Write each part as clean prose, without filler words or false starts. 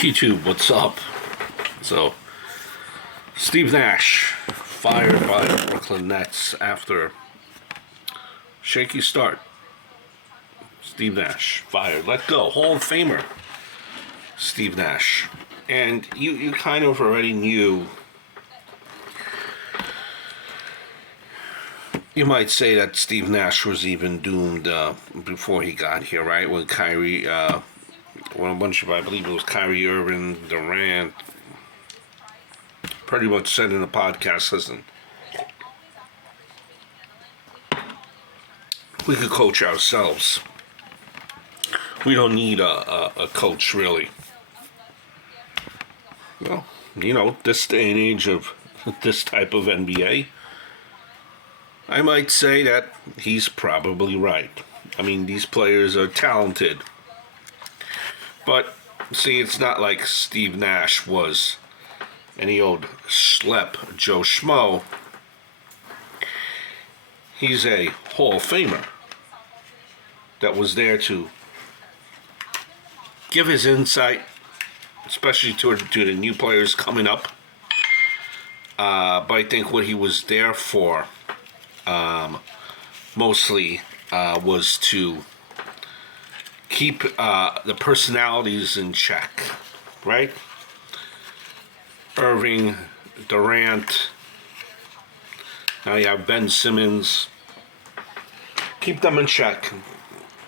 YouTube, what's up? So, Steve Nash fired by the Brooklyn Nets after shaky start. Steve Nash fired, let go, Hall of Famer Steve Nash. And you kind of already knew, you might say that Steve Nash was even doomed before he got here, right? When Kyrie, when a bunch of, I believe it was Kyrie Irving, Durant, pretty much said in the podcast, listen, we could coach ourselves. We don't need a coach, really. Well, this day and age of this type of NBA, I might say that he's probably right. I mean, these players are talented. But, see, it's not like Steve Nash was any old schlep, Joe Schmo. He's a Hall of Famer that was there to give his insight, especially to the new players coming up. But I think what he was there for mostly was to keep the personalities in check, right? Irving, Durant, now you have Ben Simmons. Keep them in check.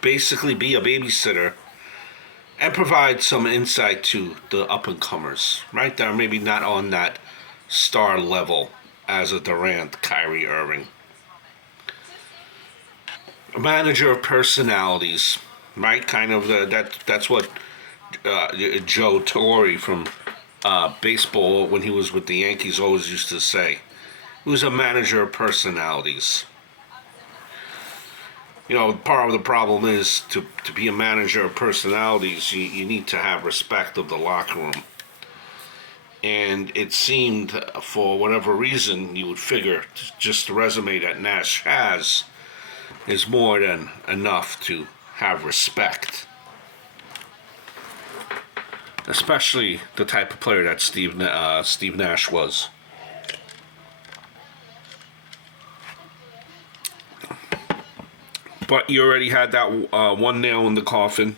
Basically be a babysitter and provide some insight to the up-and-comers, right? That are maybe not on that star level as a Durant, Kyrie Irving. A manager of personalities, right? Kind of that's what Joe Torre from baseball, when he was with the Yankees, always used to say. He was a manager of personalities. Part of the problem is to be a manager of personalities, you need to have respect of the locker room. And it seemed, for whatever reason, you would figure just the resume that Nash has is more than enough to have respect. Especially the type of player that Steve Nash was. But you already had that one nail in the coffin,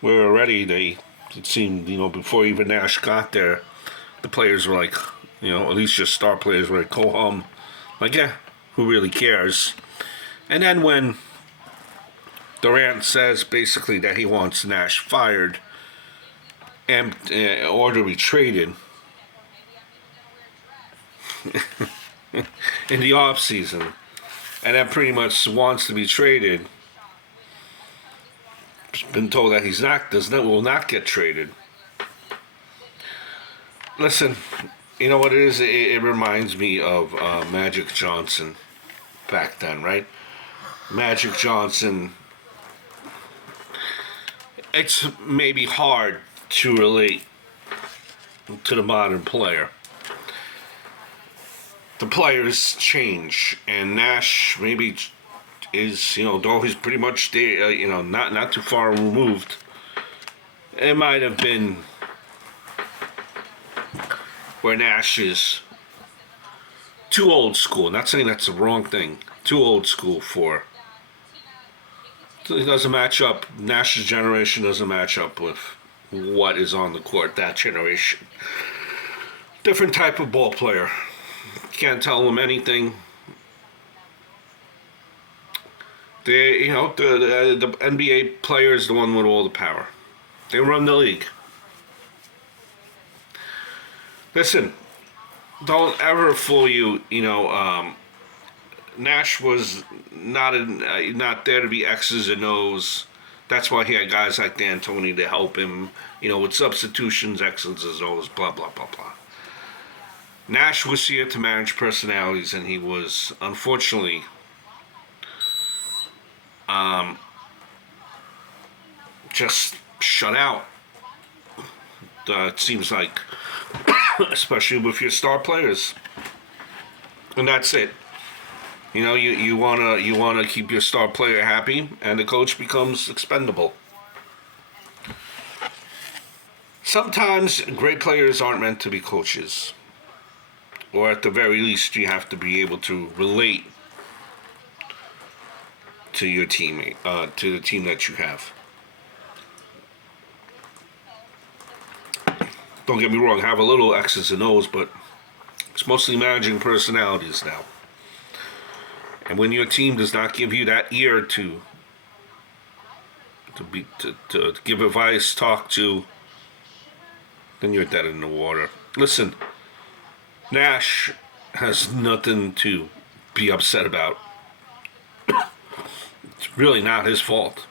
where already it seemed, before even Nash got there, the players were like, at least just star players were like, go home. Like, yeah, who really cares? And then when Durant says basically that he wants Nash fired and or to be traded in the off season, and then pretty much wants to be traded, been told that will not get traded. Listen, you know what it is? It reminds me of Magic Johnson back then, right? Magic Johnson. It's maybe hard to relate to the modern player. The players change, and Nash maybe is, though he's pretty much there, not too far removed. It might have been where Nash is too old school. Not saying that's the wrong thing. Too old school for. It doesn't match up. Nash's generation doesn't match up with what is on the court that generation. Different type of ball player. Can't tell them anything. The NBA player is the one with all the power. They run the league. Listen, don't ever fool you. Nash was not there to be X's and O's. That's why he had guys like D'Antoni to help him, with substitutions, X's and O's, blah, blah, blah, blah. Nash was here to manage personalities, and he was, unfortunately, just shut out. It seems like, especially with your star players. And that's it. You wanna keep your star player happy, and the coach becomes expendable. Sometimes great players aren't meant to be coaches, or at the very least, you have to be able to relate to your teammate, to the team that you have. Don't get me wrong, have a little X's and O's, but it's mostly managing personalities now. And when your team does not give you that ear to give advice, talk to, then you're dead in the water. Listen, Nash has nothing to be upset about. It's really not his fault.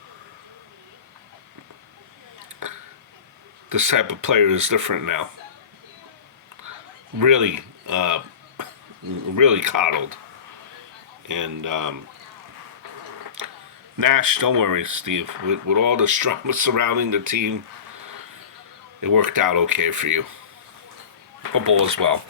This type of player is different now. Really, really coddled. And Nash, don't worry, Steve. With all the drama surrounding the team, it worked out okay for you. Hope all is well.